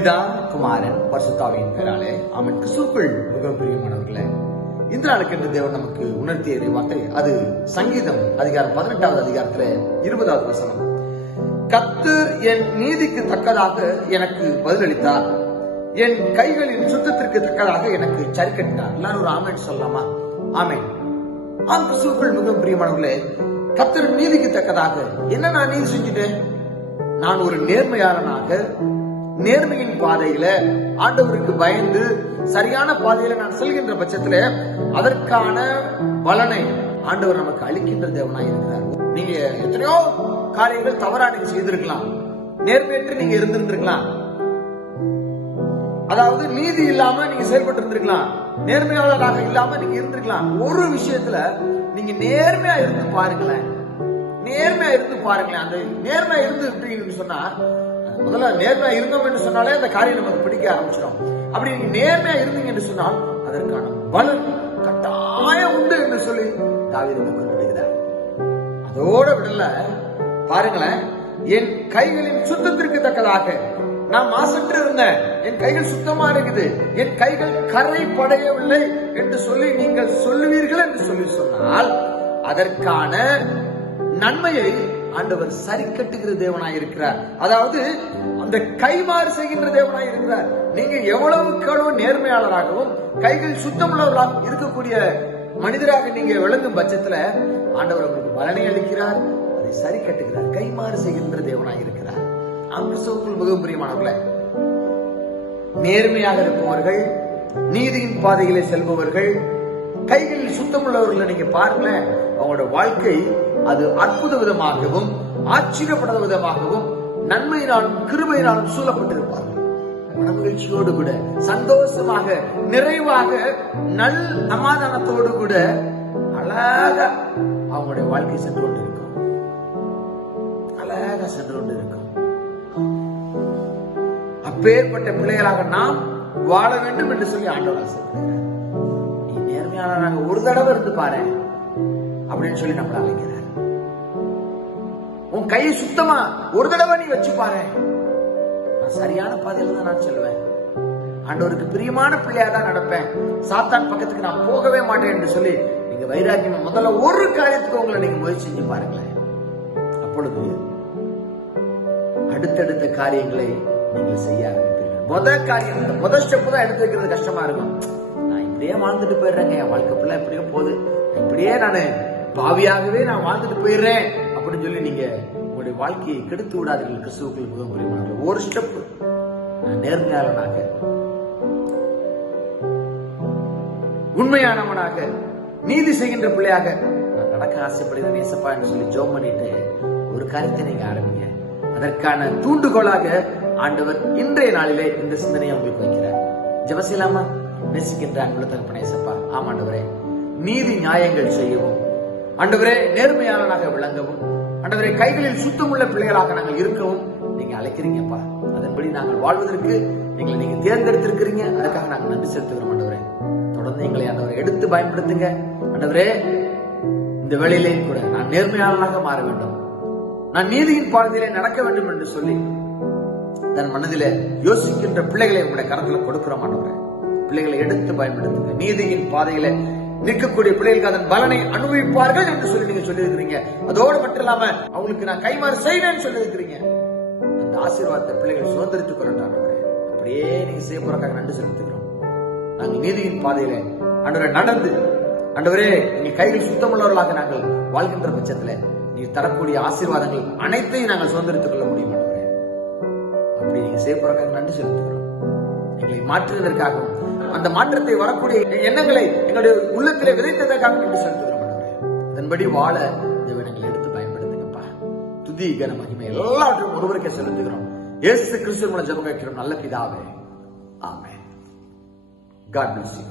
பிதா குமாரன் பரிசுத்தாவியின் பெயராலே. அவன் கிறிஸ்துக்குள் மிக பிரியமானவர்களே இந்த நாளுக்கு என்று தேவன் நமக்கு உணர்த்திய வார்த்தை அது சங்கீதம் அதிகாரம் பதினெட்டாவது அதிகாரத்துல இருபதாவது வசனம். கத்தர் என் நீதிக்கு தக்கதாக எனக்கு பதிலளித்தார். என் கைகளின் சுத்தத்திற்கு தக்கதாக எனக்கு சரி கட்டினார் எல்லாரும் ஒரு ஆமேன் சொல்லலாமா? ஆமேன். ஆம் கிறிஸ்துவுக்குள் மிக பிரியமானவர்களே கத்தர் நீதிக்கு தக்கதாக என்ன நான் நீதி செஞ்சுட்டேன்? நான் ஒரு நேர்மையாளனாக நேர்மையின் பாதையில ஆண்டவருக்கு பயந்து சரியான பாதையில நான் செல்கின்ற பட்சத்துல அதற்கான பலனை ஆண்டவர் நமக்கு அளிக்கின்ற தேவனாய் இருக்கிறார். நீங்க எத்தனையோ காரியங்கள் தவறா நீங்க செய்திருக்கலாம். நேர்மையற்று நீங்க இருந்திருந்திருக்கலாம். அதாவது நீதி இல்லாம நீங்க செயல்பட்டு இருந்திருக்கலாம் நேர்மையாளராக இல்லாம நீங்க இருந்திருக்கலாம். ஒரு விஷயத்துல நீங்க நேர்மையா இருந்து பாருங்களேன். நேர்மையா இருந்து பாருங்களேன். அந்த நேர்மையா இருந்து சொன்னா முதல்ல நேர்மையா இருந்தோம் என்று சொன்னாலே அந்த காரியம் நமக்கு பிடிக்க ஆரம்பிச்சிடும். அப்படி நீங்க நேர்மையா இருந்தீங்க என்று சொன்னால் அதற்கான பலன் கட்டாயம் உண்டு என்று சொல்லி தாவீது குறிப்பிடுகிறார் அதோட விடல பாருங்களேன் என் கைகளின் சுத்தத்திற்கு தக்கதாக நான் மாசற்று இருந்தேன் என் கைகள் சுத்தமா இருக்குது என் கைகள் கரை படையவில்லை என்று சொல்லி நீங்கள் சொல்லுவீர்கள் என்று சொல்லி சொன்னால் அதற்கான நன்மையை ஆண்டவர் சரி கட்டுகிற தேவனாய் இருக்கிறார். அதாவது அந்த கைமாறு செய்கின்ற தேவனாய் இருக்கிறார். நீங்க எவ்வளவு எவ்வளவு நேர்மையாளராகவும் கைகள் சுத்தமுள்ளவர்களாக இருக்கக்கூடிய மனிதராக நீங்க விளங்கும் பட்சத்துல ஆண்டவர் உங்களுக்கு பலனை அளிக்கிறார் அதை சரி கட்டுகிறார் கைமாறு செய்கின்ற தேவனாய் இருக்கிறார். அமிர்தோக்குள் மிகவும் பிரியமானவர்களே நேர்மையாக இருப்பவர்கள் நீதியின் பாதையிலே செல்பவர்கள் கைகளில் சுத்தமுள்ளவர்களை நீங்க பாருங்களேன். அவங்களோட வாழ்க்கை அது அற்புத விதமாகவும் ஆச்சரியப்படாத விதமாகவும் நன்மையினாலும் கிருபையினாலும் சூழப்பட்டிருப்பார்கள் மனமகிழ்ச்சியோடு கூட சந்தோஷமாக நிறைவாக நல் சமாதானத்தோடு கூட அழகா அவங்களுடைய வாழ்க்கை சென்று கொண்டு இருக்கும் அழகா சென்று கொண்டு இருக்கும் அப்பேற்பட்ட பிள்ளைகளாக நாம் வாழ வேண்டும் என்று சொல்லி ஆண்டவர் ஆசைப்படுகிறார். நீ நேர்மையாளராக ஒரு தடவை இருந்து பாரு அப்படின்னு சொல்லி நம்மள அழைக்கிறார். உன் கையை சுத்தமா ஒரு தடவை நீ வச்சு பாரு நான் சரியான பாதையில தான் நான் சொல்லுவேன் ஆண்டவருக்கு பிரியமான பிள்ளையா தான் நடப்பேன். சாத்தான் பக்கத்துக்கு நான் போகவே மாட்டேன் என்று சொல்லி நீங்க வைராக்கியம் முதல்ல ஒரு காரியத்துக்கு உங்களை நீங்க முயற்சி செஞ்சு பாருங்களேன். அப்பொழுது அடுத்தடுத்த காரியங்களை நீங்கள் செய்ய ஆரம்பிப்பீர்கள். முத காரியம் இந்த முத ஸ்டெப் தான் எடுத்து வைக்கிறது கஷ்டமா இருக்கும். இப்படியே வாழ்ந்துட்டு போயிடுறேங்க. என் வாழ்க்கை ஃபுல்லாக இப்படியே போகுது. இப்படியே நான் பாவியாகவே நான் வாழ்ந்துட்டு போயிடுறேன். அப்படின்னு சொல்லி நீங்க உங்களுடைய வாழ்க்கையை கெடுத்து விடாதீர்கள். கிறிஸ்துவுக்குள் முதல் முக்கியமானது ஒரு ஸ்டெப் நேர்மையாளனாக உண்மையானவனாக நீதி செய்கின்ற பிள்ளையாக நான் நடக்க ஆசைப்படுகிறேன் நேசப்பா என்று சொல்லி ஜோம் பண்ணிட்டு ஒரு கருத்தை நீங்க ஆரம்பிங்க. அதற்கான தூண்டுகோலாக ஆண்டவர் இன்றைய நாளிலே இந்த சிந்தனையை உங்களுக்கு வைக்கிறார். ஜெபசீலாமா நேசிக்கின்ற அன்புள்ள தகப்பனே சப்பா ஆமாண்டவரே நீதி நியாயங்கள் செய்யவும். ஆண்டவரே நேர்மையாளனாக விளங்கவும். ஆண்டவரே கைகளில் சுத்தமுள்ள பிள்ளைகளாக நாங்கள் இருக்கவும். நீங்க அழைக்கிறீங்கப்பா. அதன்படி நாங்கள் வாழ்வதற்கு எங்களை நீங்க தேர்ந்தெடுத்திருக்கிறீங்க. அதுக்காக நாங்கள் நன்றி செலுத்துகிறோம் ஆண்டவரே. தொடர்ந்து எங்களை ஆண்டவரை எடுத்து பயன்படுத்துங்க. ஆண்டவரே இந்த வேளையிலே கூட நான் நேர்மையாளனாக மாற வேண்டும். நான் நீதியின் பாதையிலே நடக்க வேண்டும் என்று சொல்லி தன் மனதிலே யோசிக்கின்ற பிள்ளைகளை உங்களுடைய கரத்துல கொடுக்கிறோம் ஆண்டவரே. பிள்ளைகளை எடுத்து பயன்படுத்துங்க. நீதியின் பாதையில நிற்கக்கூடிய பிள்ளைகளுக்கு அதன் பலனை அனுபவிப்பார்கள் என்று சொல்லி நீங்க சொல்லியிருக்கிறீங்க. அதோடு மட்டும் இல்லாம அவங்களுக்கு நான் கைமாறு செய்வேன்னு சொல்லியிருக்கிறீங்க. அந்த ஆசீர்வாதத்தை பிள்ளைகள் சுதந்திரித்துக் கொள்ளட்டும் அப்படியே நீங்க செய்ய போறக்காக நன்றி செலுத்துக்கிறோம் நாங்க நீதியின் பாதையில ஆண்டவரை நடந்து அன்றவரே எங்கள் கைகள் சுத்தமுள்ளவர்களாக நாங்கள் வாழ்கின்ற பட்சத்துல நீ தரக்கூடிய ஆசீர்வாதங்கள் அனைத்தையும் நாங்கள் சுதந்திரித்துக் கொள்ள முடியும் அப்படி நீங்க செய்ய போறக்காக நன்றி செலுத்துகிறோம் எங்களை மாற்றுவதற்காகவும் அந்த மாற்றத்தை வரக்கூடிய எண்ணங்களை எங்களுடைய உள்ளத்திலே விதைத்ததற்காக என்று செலுத்துகிறோம் அதன்படி வாழ தேவனங்களை எடுத்து பயன்படுத்துங்கப்பா. துதி கன மகிமை எல்லாவற்றையும் ஒருவருக்கே செலுத்துகிறோம். இயேசு கிறிஸ்துவின் மூலம் ஜபம் கேட்கிறோம். நல்ல பிதாவே. ஆமே God bless you.